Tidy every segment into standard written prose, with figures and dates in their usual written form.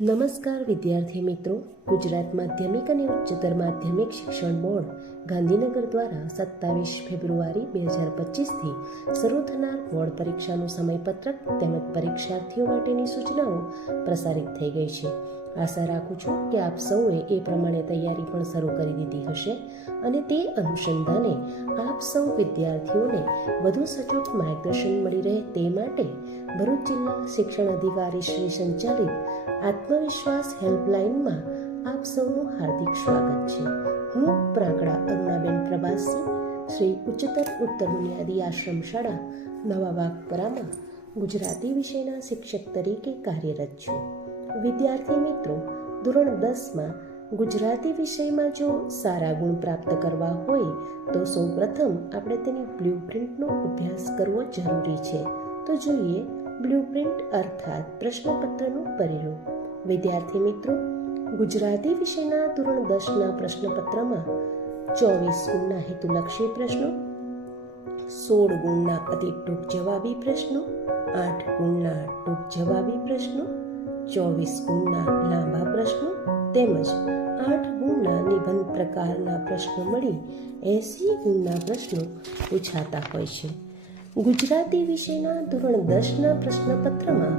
નમસ્કાર વિદ્યાર્થી મિત્રો, ગુજરાત માધ્યમિક અને ઉચ્ચતર માધ્યમિક શિક્ષણ બોર્ડ ગાંધીનગર દ્વારા 27 ફેબ્રુઆરી 2025થી શરૂ થનાર બોર્ડ પરીક્ષાનું સમયપત્રક તેમજ પરીક્ષાર્થીઓ માટેની સૂચનાઓ પ્રસારિત થઈ ગઈ છે. આશા રાખું છું કે આપ સૌએ એ પ્રમાણે તૈયારી પણ શરૂ કરી દીધી હશે અને તે અનુસંધાને આપ સૌ વિદ્યાર્થીઓને વધુ સચોટ માર્ગદર્શન મળી રહે તે માટે ભરૂચ જિલ્લા શિક્ષણ અધિકારી શ્રી સંચાલિત આત્મવિશ્વાસ હેલ્પલાઇનમાં આપ સૌનું હાર્દિક સ્વાગત છે. હું પ્રાંકડા અરુણાબેન પ્રભાસી શ્રી ઉચ્ચતર ઉત્તર બુનિયાદી આશ્રમ શાળા નવા વાઘપરામાં ગુજરાતી વિષયના શિક્ષક તરીકે કાર્યરત છું. વિદ્યાર્થી મિત્રો, ધોરણ 10માં ગુજરાતી વિષયમાં જો સારા ગુણ પ્રાપ્ત કરવા હોય તો સૌપ્રથમ આપણે તેની બ્લુપ્રિન્ટનો અભ્યાસ કરવો જરૂરી છે. તો જોઈએ બ્લુપ્રિન્ટ અર્થાત પ્રશ્નપત્રનું પરિરૂપ. વિદ્યાર્થી મિત્રો, ગુજરાતી વિષયના ધોરણ 10ના પ્રશ્નપત્રમાં 24 ગુણના હેતુલક્ષી પ્રશ્નો, 16 ગુણના અતિ ટૂંક જવાબી પ્રશ્નો, 8 ગુણના ટૂંક જવાબી પ્રશ્નો, 24 ગુણના લાંબા પ્રશ્નો તેમજ 8 ગુણના નિબંધ પ્રકારના પ્રશ્નો મળી 80 ગુણના પ્રશ્નો પૂછાતા હોય છે. ગુજરાતી વિષયના ધોરણ 10ના પ્રશ્નપત્રમાં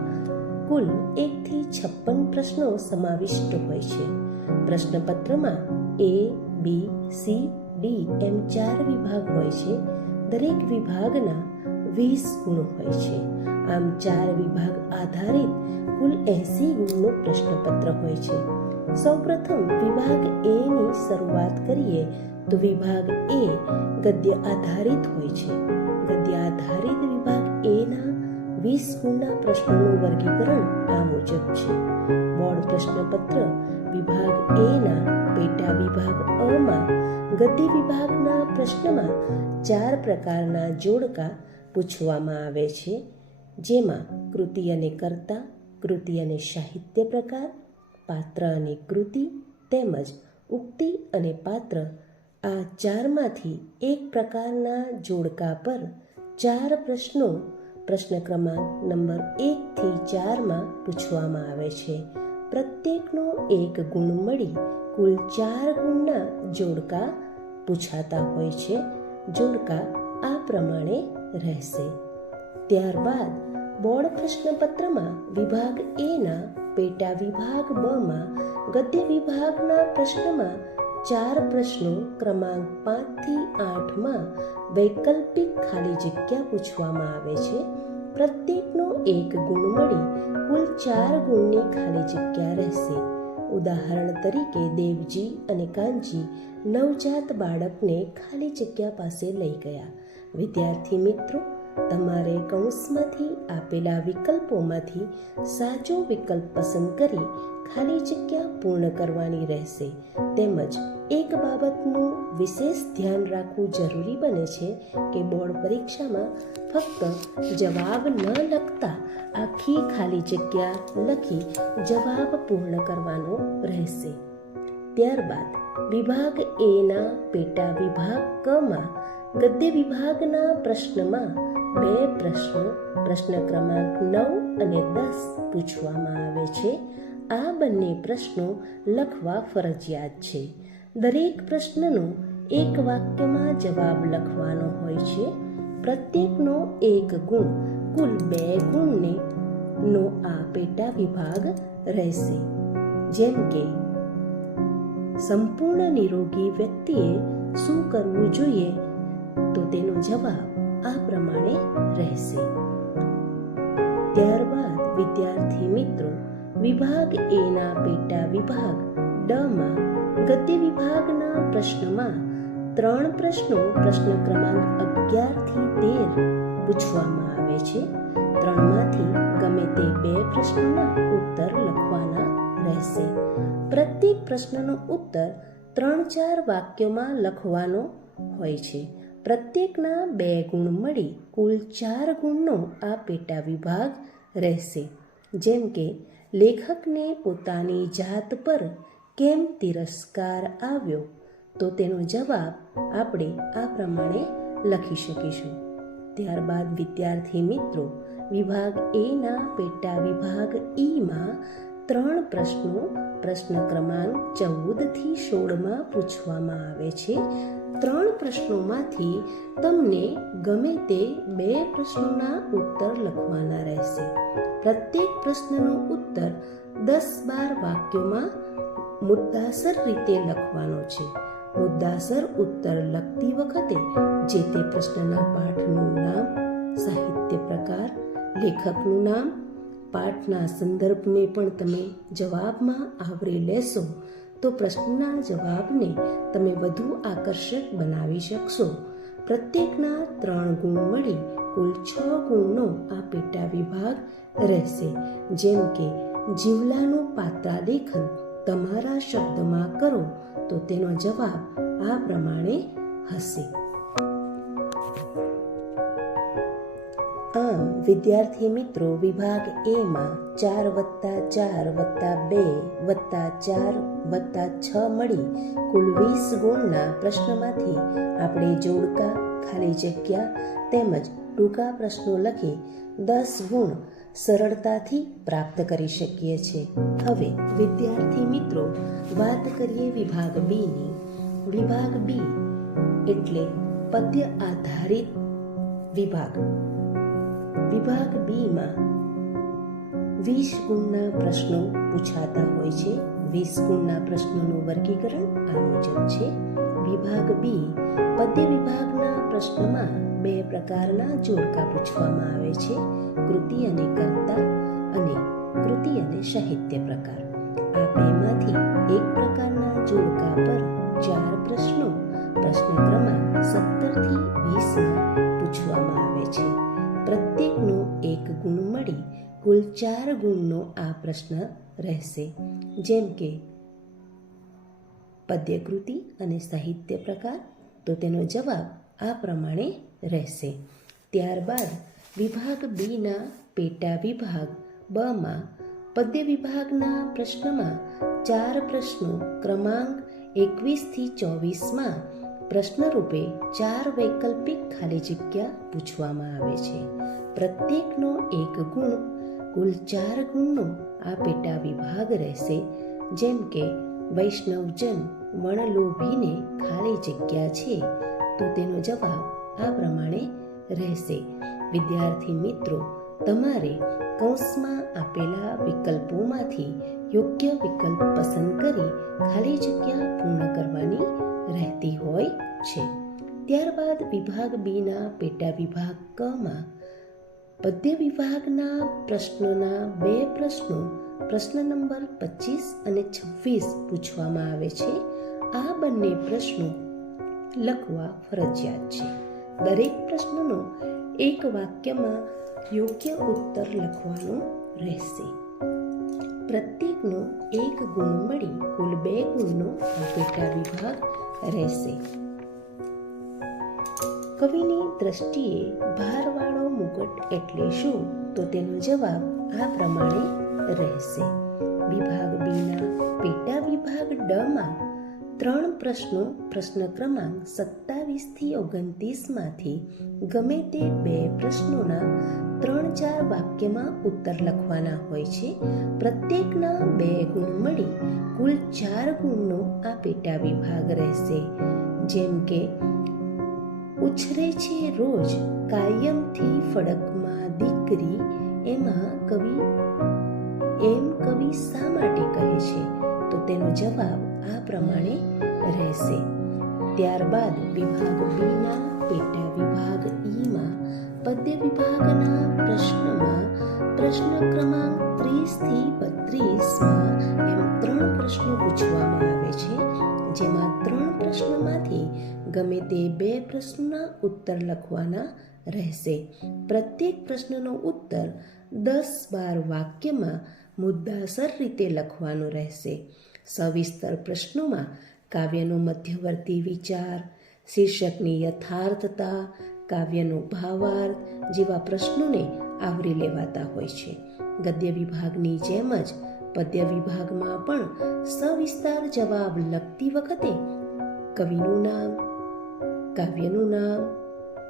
કુલ 1 થી 56 પ્રશ્નો સમાવિષ્ટ હોય છે. પ્રશ્નપત્રમાં A, B, C, D એમ 4 વિભાગ હોય છે. દરેક વિભાગના 20 ગુણ હોય છે. આમ 4 વિભાગ આધારિત કુલ 80 ગુણનું પ્રશ્નપત્ર હોય છે. સૌપ્રથમ વિભાગ A ની શરૂઆત કરીએ તો વિભાગ A ગદ્ય આધારિત હોય છે. ગદ્ય આધારિત વિભાગ A ના 20 ગુણના પ્રશ્નોનું વર્ગીકરણ આ મુજબ છે. બોર્ડ પ્રશ્નપત્ર વિભાગ A ના પેટા વિભાગ અ માં ગદ્ય વિભાગના પ્રશ્નમાં 4 પ્રકારના જોડકા પૂછવામાં આવે છે, જેમાં કૃતિ અને કર્તા, કૃતિ અને સાહિત્ય પ્રકાર, પાત્ર અને કૃતિ તેમજ ઉક્તિ અને પાત્ર, આ 4માંથી એક પ્રકારના જોડકા પર 4 પ્રશ્નો પ્રશ્ન ક્રમાંક નંબર 1 થી 4માં પૂછવામાં આવે છે. પ્રત્યેકનો 1 ગુણ મળી કુલ 4 ગુણના જોડકા પૂછાતા હોય છે. જોડકા આ પ્રમાણે રહેશે. ત્યારબાદ બોર્ડ પ્રશ્નપત્રમાં વિભાગ A ના પેટા વિભાગ બ માં ગદ્ય વિભાગના પ્રશ્નમાં 4 પ્રશ્નો ક્રમાંક 5 થી 8માં વૈકલ્પિક ખાલી જગ્યા પૂછવામાં આવે છે. પ્રત્યેકનો 1 ગુણ મળી કુલ 4 ગુણની ખાલી જગ્યા રહેશે. ઉદાહરણ તરીકે દેવજી અને કાનજી નવજાત બાળકને ખાલી જગ્યા પાસે લઈ ગયા. વિદ્યાર્થી મિત્રો, તમારે કૌંસમાંથી આપેલા વિકલ્પોમાંથી સાચો વિકલ્પ પસંદ કરી ખાલી જગ્યા પૂર્ણ કરવાની રહેશે. તેમજ એક બાબતનું વિશેષ ધ્યાન રાખવું જરૂરી બને છે કે બોર્ડ પરીક્ષામાં ફક્ત જવાબ ન લખતા આખી ખાલી જગ્યા લખી જવાબ પૂર્ણ કરવાનો રહેશે. ત્યારબાદ વિભાગ A ના પેટા વિભાગ ક માં ગદ્ય વિભાગના પ્રશ્નમાં 2 પ્રશ્નો પ્રશ્ન ક્રમાંક 9 અને 10 પૂછવામાં આવે છે. આ બંને પ્રશ્નો લખવા ફરજિયાત છે. દરેક પ્રશ્નનો એક વાક્યમાં જવાબ લખવાનો હોય છે. પ્રત્યેકનો 1 ગુણ કુલ 2 ગુણને નો આ પેટા વિભાગ રહેશે. જેમ કે સંપૂર્ણ નિરોગી વ્યક્તિએ શું કરવું જોઈએ, તો તેનો જવાબ આ પ્રમાણે રહેશે. ત્યારબાદ વિદ્યાર્થી મિત્રો, વિભાગ A ના પેટા વિભાગ ડ માં ગદ્ય વિભાગના પ્રશ્નમાં 3 પ્રશ્નો પ્રશ્ન ક્રમાંક 11 થી 13 પૂછવામાં આવે છે. 3માંથી ગમે તે 2 પ્રશ્નોના ઉત્તર લખવાના રહેશે. પ્રત્યેક પ્રશ્નનો ઉત્તર 3-4 વાક્યોમાં લખવાનો હોય છે. પ્રત્યેકના 2 ગુણ મળી કુલ 4 ગુણનો આ પેટા વિભાગ રહેશે. જેમ કે લેખકને પોતાની જાત પર કેમ તિરસ્કાર આવ્યો, તો તેનો જવાબ આપણે આ પ્રમાણે લખી શકીશું. ત્યારબાદ વિદ્યાર્થી મિત્રો, વિભાગ A ના પેટા વિભાગ E માં 3 પ્રશ્નો પ્રશ્ન ક્રમાંક 14 થી 16માં પૂછવામાં આવે છે. 3 પ્રશ્નોમાંથી તમને ગમે તે 2 પ્રશ્નોના ઉત્તર લખવાના રહેશે. પ્રત્યેક પ્રશ્નનો ઉત્તર 10-12 વાક્યોમાં મુદ્દાસર રીતે લખવાનો છે. મુદ્દાસર ઉત્તર લખતી વખતે જે તે પ્રશ્નના પાઠનું નામ, સાહિત્ય પ્રકાર, લેખકનું નામ, પાઠના સંદર્ભને પણ તમે જવાબમાં આવરી લેશો તો પ્રશ્નના જવાબને તમે વધુ આકર્ષક બનાવી શકશો. પ્રત્યેકના 3 ગુણ મળી કુલ 6 ગુણનો આ પેટા વિભાગ રહેશે. જેમ કે જીવલાનું પાત્રાલેખન તમારા શબ્દમાં કરો તો તેનો જવાબ આ પ્રમાણે હશે. આમ વિદ્યાર્થી મિત્રો, વિભાગ એ માં 4+4+2+4+6 મળી કુલ 20 ગુણના પ્રશ્નમાંથી આપણે જોડકા, ખાલી જગ્યા તેમજ ટૂંકા પ્રશ્નો લખી 10 ગુણ સરળતાથી પ્રાપ્ત કરી શકીએ છીએ. હવે વિદ્યાર્થી મિત્રો, વાત કરીએ વિભાગ બી ની. વિભાગ બી એટલે પદ્ય આધારિત વિભાગ. વિભાગ બી માં 20 ગુણના પ્રશ્નો પૂછાતા હોય છે. 20 ગુણના પ્રશ્નોનું વર્ગીકરણ આ મુજબ છે. વિભાગ બી પદ્ય વિભાગના પ્રશ્નમાં 2 પ્રકારના જોડકા પૂછવામાં આવે છે: કૃતિ અને કર્તા અને કૃતિ અને સાહિત્ય પ્રકાર. આ બેમાંથી એક પ્રકારના જોડકા પર 4 પ્રશ્નો પ્રશ્ન ક્રમાંક 17 થી 20માં પૂછવામાં આવે છે. પ્રત્યેકનો 1 ગુણ મળી કુલ 4 ગુણનો આ પ્રશ્ન રહેશે. જેમ કે પદ્યકૃતિ અને સાહિત્ય પ્રકાર, તો તેનો જવાબ આ પ્રમાણે રહેશે. ત્યારબાદ વિભાગ બી ના પેટા વિભાગ બ માં પદ્ય વિભાગના પ્રશ્નમાં 4 પ્રશ્નો ક્રમાંક 21 થી 24માં પ્રશ્ન રૂપે 4 વૈકલ્પિક ખાલી જગ્યા પૂછવામાં આવે છે. પ્રત્યેકનો 1 ગુણ, કુલ 4 ગુણનો આ પેટા વિભાગ રહેશે. જેમ કે વૈષ્ણવજન વણલોભીને ખાલી જગ્યા છે, તો તેનો જવાબ આ પ્રમાણે રહેશે. વિદ્યાર્થી મિત્રો, તમારે કૌંસમાં આપેલા વિકલ્પોમાંથી યોગ્ય વિકલ્પ પસંદ કરી ખાલી જગ્યા પૂર્ણ કરવાની રહેતી હોય છે. ત્યારબાદ વિભાગ બી ના પેટા વિભાગ ક માં પદ્ય વિભાગના પ્રશ્નોના 2 પ્રશ્નો પ્રશ્ન નંબર 25 અને 26 પૂછવામાં આવે છે. આ બંને પ્રશ્નો લખવા ફરજિયાત છે. દરેક પ્રશ્નનો 1 વાક્યમાં યોગ્ય ઉત્તર લખવાનો રહેશે. પ્રત્યેકનો 1 ગુણ મળી કુલ 2 ગુણનો પેટા વિભાગ રહેશે. કવિની દ્રષ્ટિએ ભારવાળો મુગટ એટલે શું? તો તેનો જવાબ આ પ્રમાણે રહેશે. વિભાગ બી ના પેટા વિભાગ ડ માં 3 પ્રશ્નો પ્રશ્ન ક્રમાંક 27 થી 29 માંથી ગમે તે 2 પ્રશ્નોના 3-4 વાક્યમાં ઉત્તર લખવાના હોય છે. પ્રત્યેકના 2 ગુણ મળી કુલ 4 ગુણનો આ પેટા વિભાગ રહેશે. જેમ કે ઉછરે છે રોજ કાયમથી ફડકમાં દીકરી, એમ કવિ શા માટે કહે છે? તો તેનો જવાબ આ પ્રમાણે રહેશે. ત્યારબાદ વિભાગ બી ના પેટા વિભાગ ઈ માં પદ્ય વિભાગના પ્રશ્નમાં પ્રશ્ન ક્રમાંક 30 થી 32માં એમ 3 પ્રશ્નો પૂછવામાં આવે છે. જેમાં 3 પ્રશ્નોમાંથી ગમે તે 2 પ્રશ્નોના ઉત્તર લખવાના રહેશે. પ્રત્યેક પ્રશ્નનો ઉત્તર 10-12 વાક્યમાં મુદ્દાસર રીતે લખવાનો રહેશે. સવિસ્તર પ્રશ્નોમાં કાવ્યનો મધ્યવર્તી વિચાર, શીર્ષકની યથાર્થતા, કાવ્યનો ભાવાર્થ જેવા પ્રશ્નોને આવરી લેવાતા હોય છે. ગદ્ય વિભાગની જેમ જ પદ્ય વિભાગમાં પણ સવિસ્તાર જવાબ લખતી વખતે કવિનું નામ, કાવ્યનું નામ,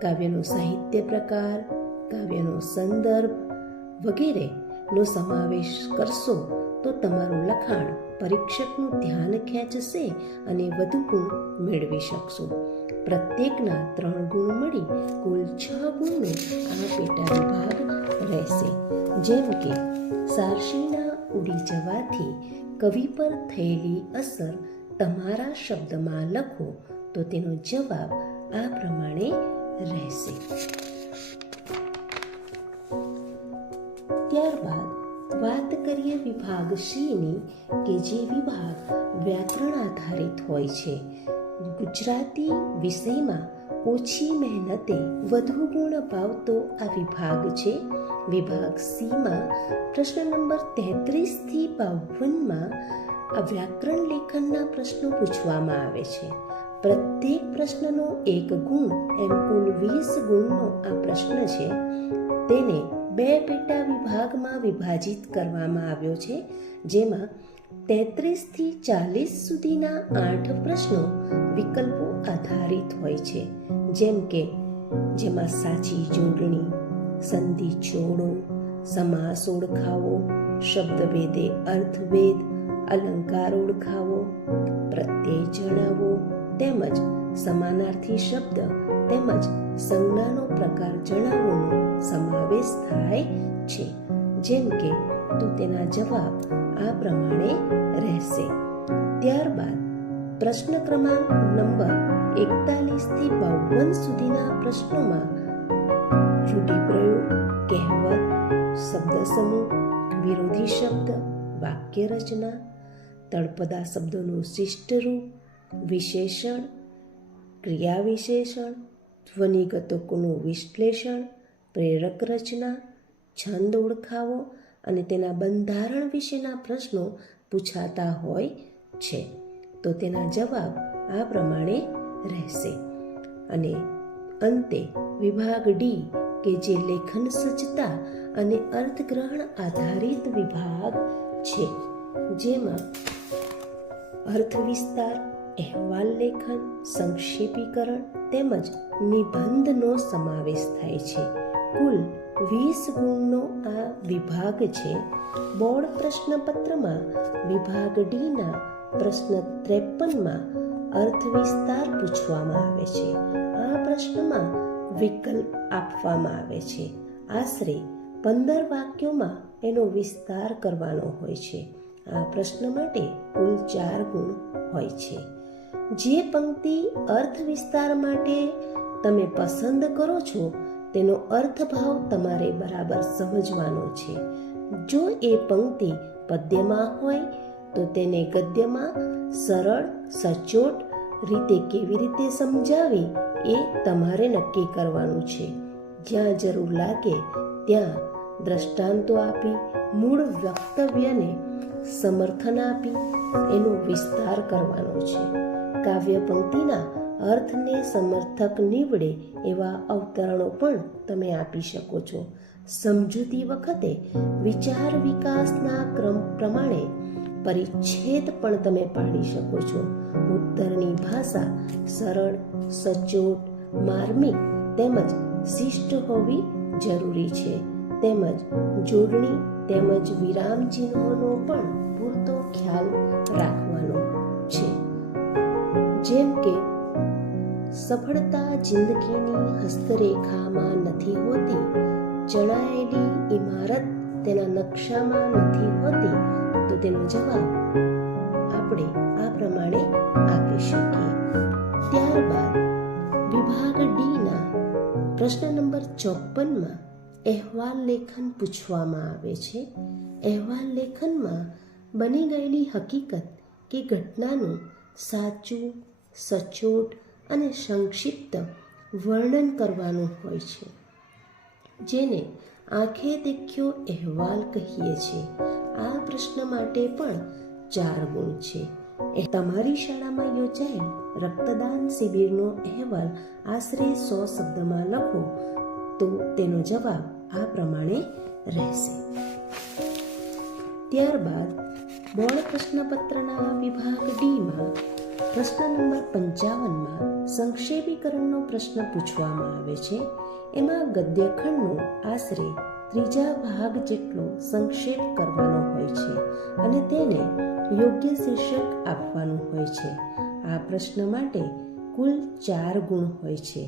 કાવ્યનો સાહિત્ય પ્રકાર, કાવ્યનો સંદર્ભ વગેરે નો સમાવેશ કરશો તો તમારું લખાણ પરીક્ષકનું ધ્યાન ખેંચશે અને વધુ ગુણ મેળવી શકશો. પ્રત્યેકના 3 ગુણ મળી કુલ 6 ગુણનો આ પેટા વિભાગ રહેશે. જેમ કે સારસીના ઉડી જવાથી કવિ પર થયેલી અસર તમારા શબ્દમાં લખો તો તેનો જવાબ આ પ્રમાણે રહેશે. ત્યારબાદ વાત કરીએ વિભાગ Cની કે જે વિભાગ વ્યાકરણ આધારિત હોય છે. ગુજરાતી વિષયમાં ઓછી મહેનતે વધુ ગુણ અપાવતો આ વિભાગ છે. વિભાગ Cમાં પ્રશ્ન નંબર 33 થી 52માં આ વ્યાકરણ લેખનના પ્રશ્નો પૂછવામાં આવે છે. પ્રત્યેક પ્રશ્નનો 1 ગુણ એમ કુલ 20 ગુણનો આ પ્રશ્ન છે. તેને 2 પેટા વિભાગમાં વિભાજિત કરવામાં આવ્યો છે, જેમાં 33 થી 40 સુધીના 8 પ્રશ્નો વિકલ્પો આધારિત હોય છે. જેમ કે જેમાં સાચી જોડણી, સંધિ છોડો, સમાસ ઓળખાવો, શબ્દભેદે અર્થભેદ, અલંકાર ઓળખાવો, પ્રત્યય જણાવો, તેમજ સમાનાર્થી શબ્દ તેમજ સંજ્ઞાનો પ્રકાર જણાવવાનો સમાવેશ થાય છે. જેમ કે તો તેના જવાબ આ પ્રમાણે રહેશે. ત્યારબાદ પ્રશ્ન ક્રમાંક નંબર 41 થી 52 સુધીના પ્રશ્નોમાં રૂઢિપ્રયોગ, કહેવત, શબ્દ સમૂહ, વિરોધી શબ્દ, વાક્ય રચના, તળપદા શબ્દોનું શિષ્ટ રૂપ, વિશેષણ, ક્રિયા વિશેષણ, ધ્વનિગતકોનું વિશ્લેષણ, પ્રેરક રચના, છંદ ઓળખાવો અને તેના બંધારણ વિશેના પ્રશ્નો પૂછાતા હોય છે. તો તેના જવાબ આ પ્રમાણે રહેશે. અને અંતે વિભાગ D કે જે લેખન સજ્જતા અને અર્થગ્રહણ આધારિત વિભાગ છે, જેમાં અર્થ વિસ્તાર, અહેવાલ લેખન, સંક્ષેપીકરણ તેમજ નિબંધનો સમાવેશ થાય છે. કુલ 20 ગુણનો આ વિભાગ છે. બોર્ડ પ્રશ્નપત્રમાં વિભાગ Dના પ્રશ્ન 53માં અર્થ વિસ્તાર પૂછવામાં આવે છે. આ પ્રશ્નમાં વિકલ્પ આપવામાં આવે છે. આશરે 15 વાક્યોમાં એનો વિસ્તાર કરવાનો હોય છે. આ પ્રશ્ન માટે કુલ 4 ગુણ હોય છે. જે પંક્તિ અર્થ વિસ્તાર માટે તમે પસંદ કરો છો તેનો અર્થભાવ તમારે બરાબર સમજવાનો છે. જો એ પંક્તિ પદ્યમાં હોય તો તેને ગદ્યમાં સરળ સચોટ રીતે કેવી રીતે સમજાવી એ તમારે નક્કી કરવાનું છે. જ્યાં જરૂર લાગે ત્યાં દ્રષ્ટાંતો આપી મૂળ વક્તવ્યને સમર્થન આપી એનો વિસ્તાર કરવાનો છે. કાવ્ય પંક્તિના અર્થને સમર્થક નીવડે એવા અવતરણો પણ તમે આપી શકો છો. સમજૂતી વખતે વિચાર વિકાસના ક્રમ પ્રમાણે પરિચ્છેદ પણ તમે પાડી શકો છો. ઉત્તરની ભાષા સરળ, સચોટ, માર્મિક તેમજ શિષ્ટ હોવી જરૂરી છે. તેમજ જોડણી તેમજ વિરામ ચિહ્નોનો પણ પૂરતો ખ્યાલ રાખવાનો છે. જેમ કે સફળતા જિંદગીની હસ્તરેખામાં નથી હોતી, ચણાયેલી ઇમારત તેના નકશામાં નથી હોતી, તો તેનો જવાબ આપણે આ પ્રમાણે આપી શકીએ. ત્યારબાદ વિભાગ Dના પ્રશ્ન નંબર 54માં અહેવાલ લેખન પૂછવામાં આવે છે. અહેવાલ લેખનમાં બની ગયેલી હકીકત કે ઘટનાનું સાચું, સચોટ અને સંક્ષિપ્ત વર્ણન કરવાનું હોય છે, જેને આંખે દેખ્યો અહેવાલ કહીએ છીએ. આ પ્રશ્ન માટે પણ 4 ગુણ છે. તમારી શાળામાં યોજાયેલ રક્તદાન શિબિરનો અહેવાલ આશરે 100 શબ્દમાં લખો તો તેનો જવાબ આ પ્રમાણે રહેશે. ત્યારબાદ બોર્ડ પ્રશ્નપત્રના વિભાગ Dમાં પ્રશ્ન નંબર 55માં સંક્ષેપીકરણનો પ્રશ્ન પૂછવામાં આવે છે. એમાં ગદ્યખંડનો આશરે ત્રીજા ભાગ જેટલો સંક્ષેપ કરવાનો હોય છે અને તેને યોગ્ય શીર્ષક આપવાનું હોય છે. આ પ્રશ્ન માટે કુલ 4 ગુણ હોય છે.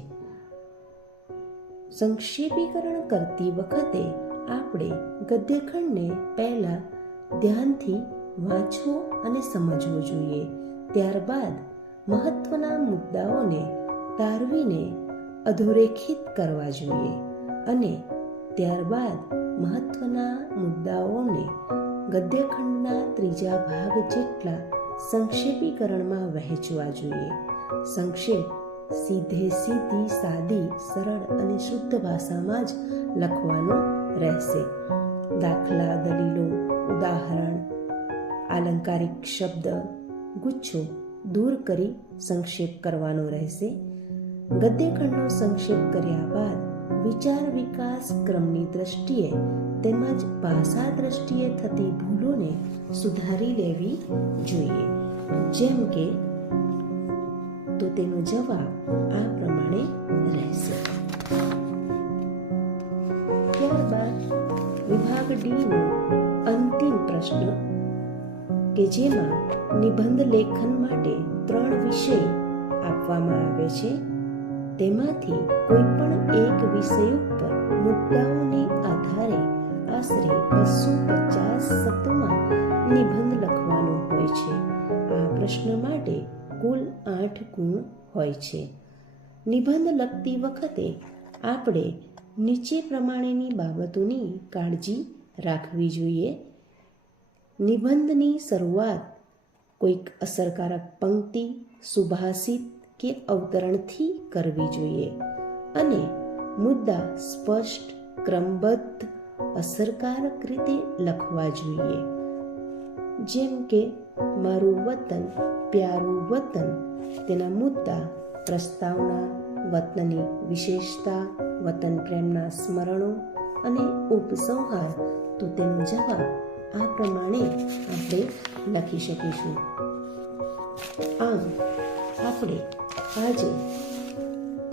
સંક્ષેપીકરણ કરતી વખતે આપણે ગદ્યખંડને પહેલા ધ્યાનથી વાંચવો અને સમજવો જોઈએ. ત્યારબાદ મહત્વના મુદ્દાઓને તારવીને અધોરેખિત કરવા જોઈએ અને ત્યારબાદ મહત્વના મુદ્દાઓને ગદ્યખંડના ત્રીજા ભાગ જેટલા સંક્ષેપીકરણમાં વહેંચવા જોઈએ. સંક્ષેપ સીધી સાદી સરળ અને શુદ્ધ ભાષામાં જ લખવાનો રહેશે. દાખલા, દલીલો, ઉદાહરણ, આલંકારિક શબ્દ ગુચ્છો દૂર કરી સંક્ષેપ કરવાનો રહેશે. ગદ્યખંડનો સંક્ષેપ કર્યા બાદ વિચાર વિકાસ ક્રમની દ્રષ્ટિએ તેમજ ભાષા દ્રષ્ટિએ થતી ભૂલોને સુધારી લેવી જોઈએ. જેમ કે તો તેનો જવાબ આ પ્રમાણે રહેશે. ત્યારબાદ વિભાગ ડી નો અંતિમ પ્રશ્ન કે જેમાં નિબંધ લેખન માટે 3 વિષય આપવામાં આવે છે. તેમાંથી કોઈ પણ એક વિષય ઉપર મુદ્દાઓને આધારે આશરે 250 શબ્દોમાં નિબંધ લખવાનો હોય છે. આ પ્રશ્ન માટે કુલ 8 ગુણ હોય છે. નિબંધ લખતી વખતે આપણે નીચે પ્રમાણેની બાબતોની કાળજી રાખવી જોઈએ. નિબંધની શરૂઆત કોઈક અસરકારક પંક્તિ, સુભાષિત કે અવતરણથી કરવી જોઈએ અને મુદ્દા સ્પષ્ટ, ક્રમબદ્ધ, અસરકારક રીતે લખવા જોઈએ. જેમ કે મારું વતન પ્યારું વતન, તેના મુદ્દા, પ્રસ્તાવના, વતનની વિશેષતા, વતન પ્રેમના સ્મરણો અને ઉપસંહાર, તો તેનો જવાબ આ પ્રમાણે આપણે લખી શકીશું. આમ આપણે આજે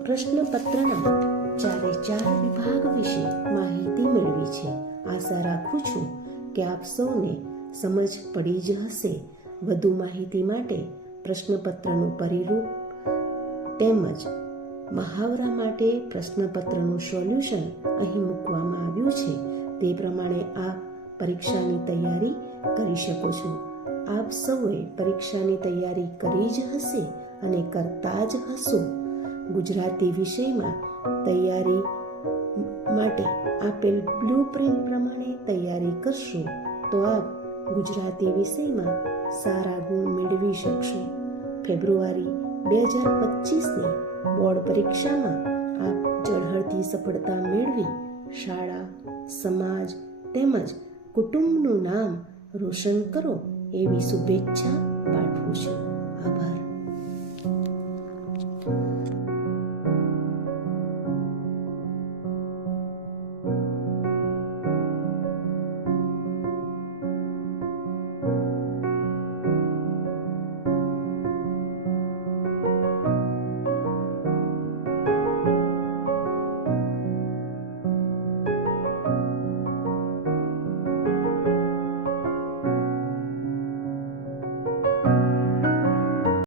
પ્રશ્નપત્રના 4 વિભાગ વિશે માહિતી મેળવી છે. આશા રાખું છું કે આપ સૌને સમજ પડી જ હશે. વધુ માહિતી માટે પ્રશ્નપત્રનું પરિરૂપ તેમજ મહાવરા માટે પ્રશ્નપત્રનું સોલ્યુશન અહીં મૂકવામાં આવ્યું છે. તે પ્રમાણે આપ પરીક્ષાની તૈયારી કરી શકો છો. આપ સૌએ પરીક્ષાની તૈયારી કરી જ હશે અને કરતા જ હશો. ગુજરાતી વિષયમાં તૈયારી માટે આપેલ બ્લુપ્રિન્ટ પ્રમાણે તૈયારી કરશો તો આપ ગુજરાતી વિષયમાં સારા ગુણ મેળવી શકશો. ફેબ્રુઆરી 2025ની બોર્ડ પરીક્ષામાં આપ ઝળહળતી સફળતા મેળવી શાળા, સમાજ તેમજ કુટુંબનું નામ રોશન કરો એવી શુભેચ્છા પાઠવું છું. આભાર.